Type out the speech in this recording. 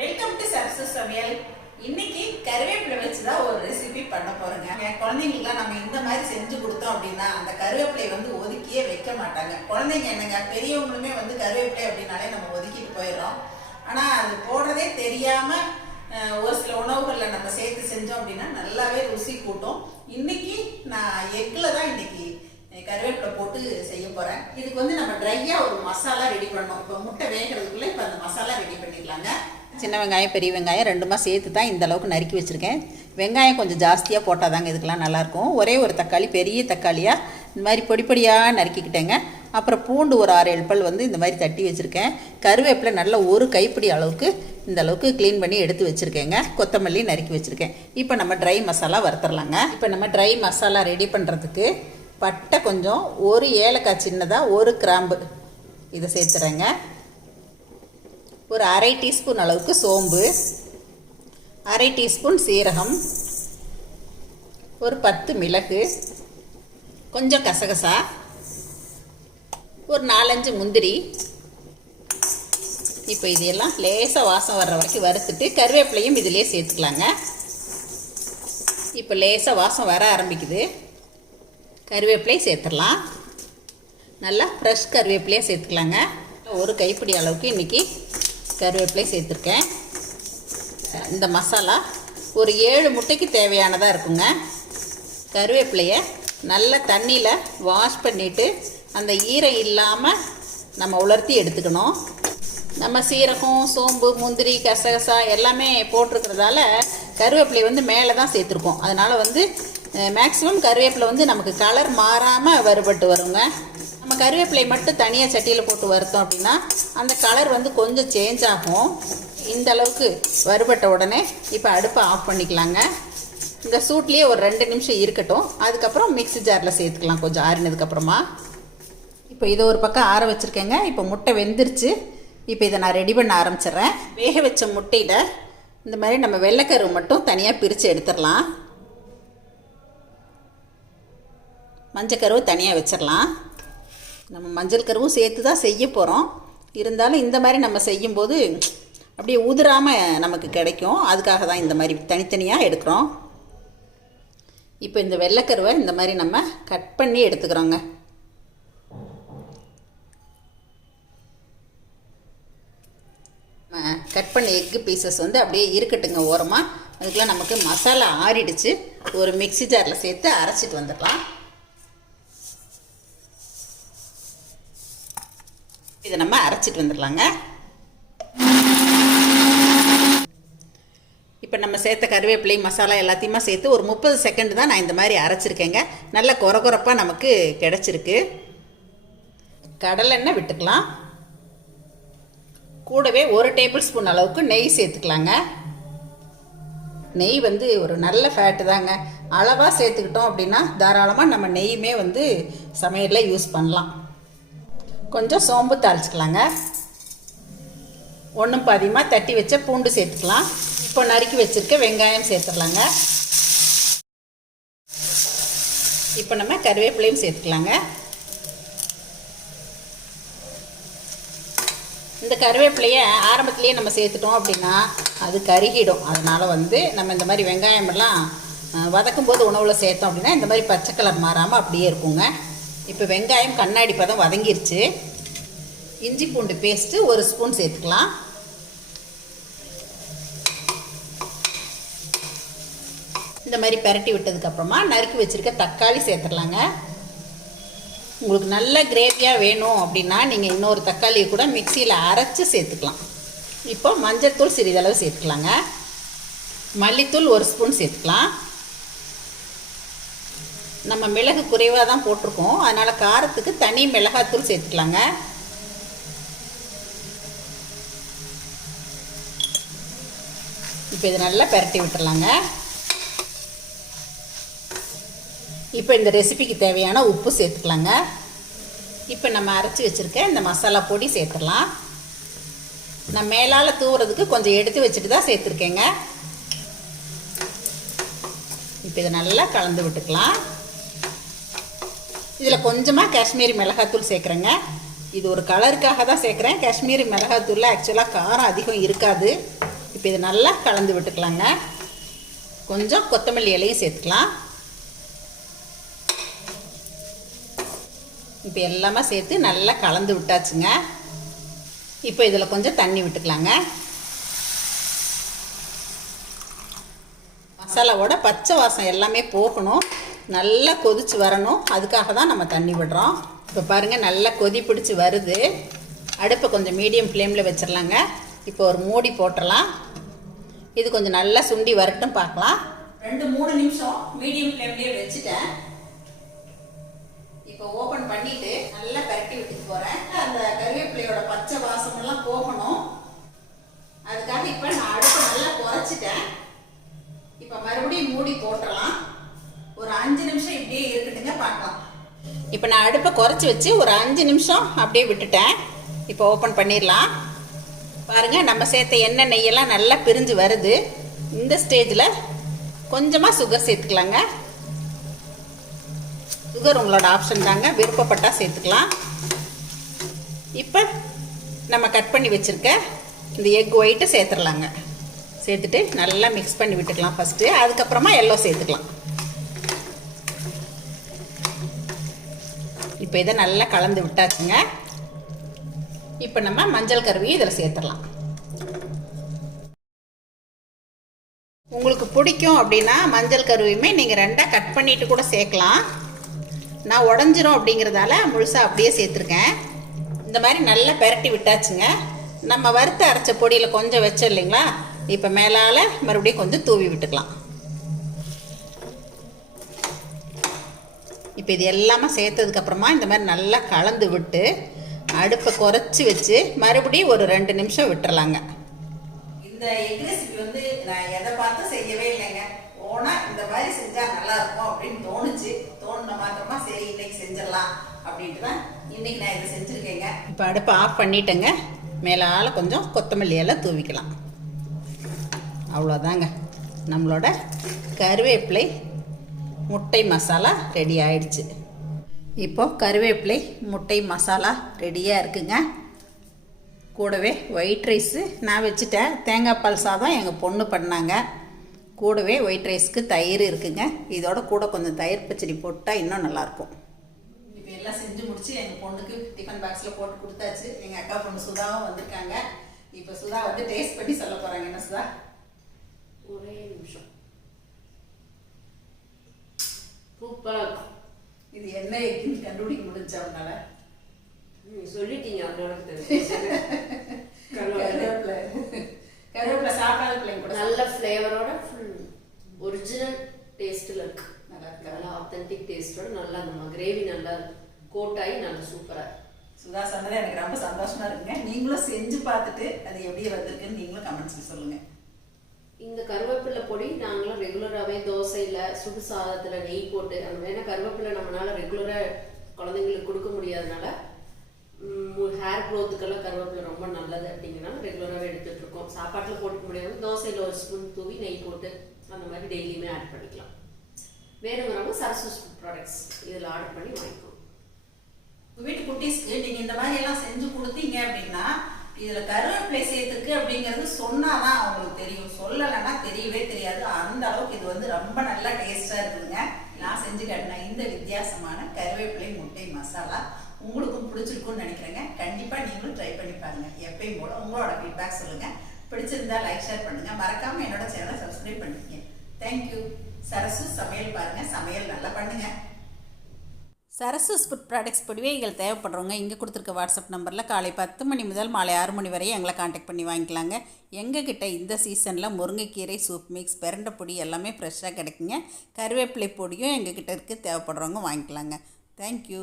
Welcome to Sarasu சமையல். இன்னைக்கு கருவேப்பிலை வச்சு தான் ஒரு ரெசிபி பண்ண போறேங்க. என் குழந்தைங்களுக்குலாம் நம்ம இந்த மாதிரி செஞ்சு கொடுத்தோம் அப்படின்னா அந்த கருவேப்பிலை வந்து ஒதுக்கியே வைக்க மாட்டாங்க. குழந்தைங்க என்னங்க, பெரியவங்களுமே வந்து கருவேப்பிலை அப்படின்னாலே நம்ம ஒதுக்கிட்டு போயிடுறோம். ஆனால் அது போடுறதே தெரியாம ஒரு சில உணவுகளில் நம்ம சேர்த்து செஞ்சோம் அப்படின்னா நல்லாவே ருசி கூட்டும். இன்னைக்கு நான் எக்கில் தான் இன்னைக்கு கருவேப்பிலை போட்டு செய்ய போகிறேன். இதுக்கு வந்து நம்ம ட்ரையாக ஒரு மசாலா ரெடி பண்ணோம். இப்போ முட்டை வேகிறதுக்குள்ளே இப்போ அந்த மசாலா ரெடி பண்ணிடலாங்க. சின்ன வெங்காயம் பெரிய வெங்காயம் ரெண்டுமா சேர்த்து தான் இந்த அளவுக்கு நறுக்கி வச்சுருக்கேன். வெங்காயம் கொஞ்சம் ஜாஸ்தியாக போட்டால் தாங்க இதுக்கெலாம் நல்லாயிருக்கும். ஒரே ஒரு தக்காளி, பெரிய தக்காளியாக இந்த மாதிரி பொடிப்பொடியாக நறுக்கிக்கிட்டேங்க. அப்புறம் பூண்டு ஒரு 6-7 பல் வந்து இந்த மாதிரி தட்டி வச்சுருக்கேன். கருவேப்பிலை நல்ல ஒரு கைப்பிடி அளவுக்கு இந்த அளவுக்கு க்ளீன் பண்ணி எடுத்து வச்சுருக்கேங்க. கொத்தமல்லி நறுக்கி வச்சுருக்கேன். இப்போ நம்ம ட்ரை மசாலா வறுத்துடலாங்க. இப்போ நம்ம ட்ரை மசாலா ரெடி பண்ணுறதுக்கு பட்டை கொஞ்சம், ஒரு ஏலக்காய் சின்னதாக, ஒரு கிராம்பு இதை சேர்த்துறேங்க. ஒரு 1/2 டீஸ்பூன் அளவுக்கு சோம்பு, 1/2 டீஸ்பூன் சீரகம், ஒரு 10 மிளகு, கொஞ்சம் கசகசா, ஒரு 4-5 முந்திரி. இப்போ இதெல்லாம் லேசாக வாசம் வர்ற வரைக்கும் வறுத்துட்டு கருவேப்பிலையும் இதிலே சேர்த்துக்கலாங்க. இப்போ லேசாக வாசம் வர ஆரம்பிக்குது. கருவேப்பிலையை சேர்த்துடலாம். நல்லா ஃப்ரெஷ் கருவேப்பிலையாக சேர்த்துக்கலாங்க. ஒரு கைப்பிடி அளவுக்கு இன்றைக்கி கருவேப்பிலை சேர்த்துருக்கேன். இந்த மசாலா ஒரு 7 முட்டைக்கு தேவையானதாக இருக்குங்க. கருவேப்பிலையை நல்லா தண்ணியில் வாஷ் பண்ணிவிட்டு அந்த ஈரம் இல்லாமல் நம்ம உலர்த்தி எடுத்துக்கணும். நம்ம சீரகம், சோம்பு, முந்திரி, கசகசா எல்லாமே போட்டிருக்கிறதால கருவேப்பிலை வந்து மேலே தான் சேர்த்துருக்கோம். அதனால் வந்து மேக்ஸிமம் கருவேப்பிலை வந்து நமக்கு கலர் மாறாமல் வறுபட்டு வருங்க. நம்ம கருவேப்பிலை மட்டும் தனியாக சட்டியில் போட்டு வறுத்தோம் அப்படின்னா அந்த கலர் வந்து கொஞ்சம் சேஞ்ச் ஆகும். இந்த அளவுக்கு வறுபட்ட உடனே இப்போ அடுப்பை ஆஃப் பண்ணிக்கலாங்க. இந்த சூட்லேயே ஒரு 2 நிமிஷம் இருக்கட்டும். அதுக்கப்புறம் மிக்ஸி ஜாரில் சேர்த்துக்கலாம் கொஞ்சம் ஆறினதுக்கப்புறமா. இப்போ இதை ஒரு பக்கம் ஆற வச்சுருக்கேங்க. இப்போ முட்டை வெந்துருச்சு. இப்போ இதை நான் ரெடி பண்ண ஆரம்பிச்சிட்றேன். வேக வச்ச முட்டையில் இந்த மாதிரி நம்ம வெள்ளைக்கரு மட்டும் தனியாக பிரித்து எடுத்துடலாம். மஞ்சள் கருவு தனியாக வச்சிடலாம். நம்ம மஞ்சள் கருவும் சேர்த்து தான் செய்ய போகிறோம். இருந்தாலும் இந்த மாதிரி நம்ம செய்யும்போது அப்படியே உதிராமல் நமக்கு கிடைக்கும். அதுக்காக தான் இந்த மாதிரி தனித்தனியாக எடுக்கிறோம். இப்போ இந்த வெள்ளைக்கருவை இந்த மாதிரி நம்ம கட் பண்ணி எடுத்துக்கிறோங்க. கட் பண்ண எக்கு பீசஸ் வந்து அப்படியே இருக்கட்டுங்க ஓரமாக. அதுக்குள்ளே நமக்கு மசாலா ஆறிடுச்சு. ஒரு மிக்ஸி ஜாரில் சேர்த்து அரைச்சிட்டு வந்துடலாம். இதை நம்ம அரைச்சிட்டு வந்துடலாங்க. இப்போ நம்ம சேர்த்த கருவேப்பிலை மசாலா எல்லாத்தையுமா சேர்த்து ஒரு 30 செகண்ட் தான் நான் இந்த மாதிரி அரைச்சிருக்கேங்க. நல்ல கொரகொரப்பாக நமக்கு கிடச்சிருக்கு. கடலெண்ணெய் விட்டுக்கலாம். கூடவே 1 டேபிள் ஸ்பூன் அளவுக்கு நெய் சேர்த்துக்கலாங்க. நெய் வந்து ஒரு நல்ல ஃபேட்டு தாங்க. அளவாக சேர்த்துக்கிட்டோம் அப்படின்னா தாராளமாக நம்ம நெய்யுமே வந்து சமையலில் யூஸ் பண்ணலாம். கொஞ்சம் சோம்பு தாளிச்சிக்கலாங்க. 1 பாதியமாக தட்டி வச்ச பூண்டு சேர்த்துக்கலாம். இப்போ நறுக்கி வச்சுருக்க வெங்காயம் சேர்த்துடலாங்க. இப்போ நம்ம கருவேப்பிலையும் சேர்த்துக்கலாங்க. இந்த கருவேப்பிலையை ஆரம்பத்துலேயே நம்ம சேர்த்துட்டோம் அப்படின்னா அது கருகிடும். அதனால் வந்து நம்ம இந்த மாதிரி வெங்காயமெல்லாம் வதக்கும் போது உணவில் சேர்த்தோம் அப்படின்னா இந்த மாதிரி பச்சை கலர் மாறாமல் அப்படியே இருக்குங்க. இப்போ வெங்காயம் கண்ணாடி பதம் வதங்கிருச்சு. இஞ்சி பூண்டு பேஸ்ட்டு 1 ஸ்பூன் சேர்த்துக்கலாம். இந்த மாதிரி பரட்டி விட்டதுக்கப்புறமா நறுக்கி வச்சுருக்க தக்காளி சேர்த்துடலாங்க. உங்களுக்கு நல்ல கிரேவியாக வேணும் அப்படின்னா நீங்கள் இன்னொரு தக்காளியை கூட மிக்சியில் அரைச்சி சேர்த்துக்கலாம். இப்போ மஞ்சள் தூள் சிறிதளவு சேர்த்துக்கலாங்க. மல்லித்தூள் 1 ஸ்பூன் சேர்த்துக்கலாம். நம்ம மிளகு குறைவாக தான் போட்டிருக்கோம். அதனால் காரத்துக்கு தனி மிளகாத்தூள் சேர்த்துக்கலாங்க. இப்போ இதை நல்லா பரட்டி விட்டுறலாங்க. இப்போ இந்த ரெசிபிக்கு தேவையான உப்பு சேர்த்துக்கலாங்க. இப்போ நம்ம அரைச்சி வச்சுருக்க இந்த மசாலா பொடி சேர்த்துடலாம். நான் மேலால் தூவுறதுக்கு கொஞ்சம் எடுத்து வச்சுட்டு தான் சேர்த்துருக்கேங்க. இப்போ இதை நல்லா கலந்து விட்டுக்கலாம். இதில் கொஞ்சமாக காஷ்மீரி மிளகாத்தூள் சேர்க்குறேங்க. இது ஒரு கலருக்காக தான் சேர்க்குறேன். காஷ்மீரி மிளகாத்தூளில் ஆக்சுவலாக காரம் அதிகம் இருக்காது. இப்போ இதை நல்லா கலந்து விட்டுக்கலாங்க. கொஞ்சம் கொத்தமல்லி இலையும் சேர்த்துக்கலாம். இப்போ எல்லாமே சேர்த்து நல்லா கலந்து விட்டாச்சுங்க. இப்போ இதில் கொஞ்சம் தண்ணி விட்டுக்கலாங்க. மசாலாவோட பச்சை வாசம் எல்லாமே போகணும், நல்லா கொதிச்சு வரணும். அதுக்காக தான் நம்ம தண்ணி விடுறோம். இப்போ பாருங்கள், நல்லா கொதி பிடிச்சி வருது. அடுப்பை கொஞ்சம் மீடியம் ஃப்ளேமில் வச்சிடலாங்க. இப்போ ஒரு மூடி போட்டுடலாம். இது கொஞ்சம் நல்லா சுண்டி வரட்டும், பார்க்கலாம். 2-3 நிமிஷம் மீடியம் ஃப்ளேம்லேயே வச்சுட்டேன். இப்போ ஓப்பன் பண்ணிவிட்டு நல்லா பரட்டி விட்டுட்டு போகிறேன். அந்த கருவேப்பிலையோட பச்சை வாசமெல்லாம் போகணும். அதுக்காக இப்போ நான் அடுப்பை நல்லா குறைச்சிட்டேன். இப்போ மறுபடியும் மூடி போட்டுடலாம். ஒரு 5 நிமிஷம் இப்படியே இருக்கட்டுங்க, பார்க்கலாம். இப்போ நான் அடுப்பை குறைச்சி வச்சு ஒரு 5 நிமிஷம் அப்படியே விட்டுட்டேன். இப்போ ஓப்பன் பண்ணிடலாம். பாருங்கள், நம்ம சேர்த்த எண்ணெய் நெய்யெல்லாம் நல்லா பிரிஞ்சு வருது. இந்த ஸ்டேஜில் கொஞ்சமாக சுகர் சேர்த்துக்கலாங்க. சுகர் உங்களோட ஆப்ஷன் தாங்க, விருப்பப்பட்டால் சேர்த்துக்கலாம். இப்போ நம்ம கட் பண்ணி வச்சுருக்க இந்த எக் ஒயிட்டை சேர்த்துடலாங்க. சேர்த்துட்டு நல்லா மிக்ஸ் பண்ணி விட்டுக்கலாம் ஃபஸ்ட்டு. அதுக்கப்புறமா எல்லோ சேர்த்துக்கலாம். இப்போ இதை நல்லா கலந்து விட்டாச்சுங்க. இப்போ நம்ம மஞ்சள் கருவி இதில் சேர்த்துடலாம். உங்களுக்கு பிடிக்கும் அப்படின்னா மஞ்சள் கருவியுமே நீங்கள் 2ஆக கட் பண்ணிவிட்டு கூட சேர்க்கலாம். நான் உடஞ்சிரும் அப்படிங்கிறதால முழுசாக அப்படியே சேர்த்துருக்கேன். இந்த மாதிரி நல்லா பெரட்டி விட்டாச்சுங்க. நம்ம வறுத்து அரைச்ச பொடியில் கொஞ்சம் வச்சோம் இல்லைங்களா, இப்போ மேலால் மறுபடியும் கொஞ்சம் தூவி விட்டுக்கலாம். இப்போ இது எல்லாமே சேர்த்ததுக்கப்புறமா இந்த மாதிரி நல்லா கலந்து விட்டு அடுப்பை குறைச்சி வச்சு மறுபடியும் ஒரு 2 நிமிஷம் விட்டுறலாங்க. இந்த எக் ரெசிபி வந்து நான் எதை பார்த்து செய்யவே இல்லைங்க. ஓனா இந்த மாதிரி செஞ்சால் நல்லா இருக்கும் அப்படின்னு தோணுச்சு. தோணுன மாத்திரமா சரி இன்னைக்கு செஞ்சிடலாம் அப்படின்ட்டு தான் இன்னைக்கு நான் இதை செஞ்சுருக்கேங்க. இப்போ அடுப்பை ஆஃப் பண்ணிட்டேங்க. மேலால் கொஞ்சம் கொத்தமல்லி எல்லாம் தூவிக்கலாம். அவ்வளோதாங்க, நம்மளோட கருவேப்பிலை முட்டை மசாலா ரெடி ஆயிடுச்சு. இப்போது கருவேப்பிலை முட்டை மசாலா ரெடியாக இருக்குங்க. கூடவே ஒயிட் ரைஸு நான் வச்சுட்டேன். தேங்காய் பால் சாதம் எங்கள் பொண்ணு பண்ணாங்க. கூடவே ஒயிட் ரைஸ்க்கு தயிர் இருக்குங்க. இதோட கூட கொஞ்சம் தயிர் பச்சடி போட்டால் இன்னும் நல்லாயிருக்கும். இப்போ எல்லாம் செஞ்சு முடிச்சு எங்கள் பொண்ணுக்கு டிஃபன் பாக்ஸில் போட்டு கொடுத்தாச்சு. எங்கள் அக்கா பொண்ணு சுதாவும் வந்திருக்காங்க. இப்போ சுதா வந்து டேஸ்ட் பண்ணி சொல்ல போகிறாங்க. என்ன சுதா? ஒரே நிமிஷம். சூப்பராக இருக்கும். இது என்ன எக்குன்னு கண்டுபிடிக்க முடிஞ்சவனால சொல்லிட்டீங்க. அதனால கருவேப்பிலை சாப்பிடாத பிள்ளைங்க கூட நல்ல ஃப்ளேவரோட ஃபுல் ஒரிஜினல் டேஸ்ட்டில் இருக்கு. நல்லா ஆத்தென்டிக் டேஸ்ட்டோட நல்லா நம்ம கிரேவி நல்லா கோட்டாகி நல்லா சூப்பராக. சுதா சொன்னது எனக்கு ரொம்ப சந்தோஷமா இருக்குங்க. நீங்களும் செஞ்சு பார்த்துட்டு அது எப்படி வந்திருக்குன்னு நீங்களும் கமெண்ட்ஸில் சொல்லுங்கள். இந்த கருவேப்பிலை பொடி நாங்களாம் ரெகுலராகவே தோசையில் சுடு சாதத்தில் நெய் போட்டு அந்த மாதிரி கருவேப்பிலை நம்மளால ரெகுலராக குழந்தைங்களுக்கு கொடுக்க முடியாதனால ஹேர் க்ரோத்துக்கெல்லாம் கருவேப்பிலை ரொம்ப நல்லது அப்படிங்கிறனால ரெகுலராகவே எடுத்துகிட்டு இருக்கோம். சாப்பாட்டில் போட்டுக்க முடியாது, தோசையில் ஒரு ஸ்பூன் தூவி நெய் போட்டு அந்த மாதிரி டெய்லியுமே ஆட் பண்ணிக்கலாம். வேணுங்கிறவங்க சரசூஸ் ஃபுட் ப்ராடக்ட்ஸ் இதில் ஆர்டர் பண்ணி வாங்கிக்கோங்க. வீட்டு குட்டீஸ்க்கு நீங்கள் இந்த மாதிரி எல்லாம் செஞ்சு கொடுத்தீங்க அப்படின்னா இதில் கருவேப்பிலை சேர்த்துருக்கு அப்படிங்கிறது சொன்னாதான் அவங்களுக்கு தெரியும். சொல்லலைன்னா தெரியவே தெரியாது. அந்த அளவுக்கு இது வந்து ரொம்ப நல்லா டேஸ்டாக இருக்குதுங்க. நான் செஞ்சு காட்டின இந்த வித்தியாசமான கருவேப்பிலை முட்டை மசாலா உங்களுக்கும் பிடிச்சிருக்குன்னு நினைக்கிறேங்க. கண்டிப்பாக நீங்களும் ட்ரை பண்ணி பாருங்க. எப்பயும் போல உங்களோட ஃபீட்பேக் சொல்லுங்கள். பிடிச்சிருந்தா லைக் ஷேர் பண்ணுங்கள். மறக்காமல் என்னோட சேனலை சப்ஸ்கிரைப் பண்ணிக்கங்க. தேங்க்யூ. சரசு சமையல் பாருங்கள். சமையல் நல்லா பண்ணுங்கள். சரசூஸ் ஃபுட் ப்ராடக்ட்ஸ் பொடிவைகள் தேவைப்படுறவங்க இங்கே கொடுத்துருக்க வாட்ஸ்அப் நம்பரில் காலை 10 மணி முதல் மாலை 6 மணி வரை எங்களை காண்டாக்ட் பண்ணி வாங்கிக்கலாங்க. எங்ககிட்ட இந்த சீசனில் முருங்கைக்கீரை சூப் மிக்ஸ் பிரண்டை பொடி எல்லாமே ஃப்ரெஷ்ஷாக கிடைக்குங்க. கருவேப்பிலை பொடியும் எங்ககிட்ட இருக்குது. தேவைப்படுறவங்க வாங்கிக்கலாங்க. தேங்க்யூ.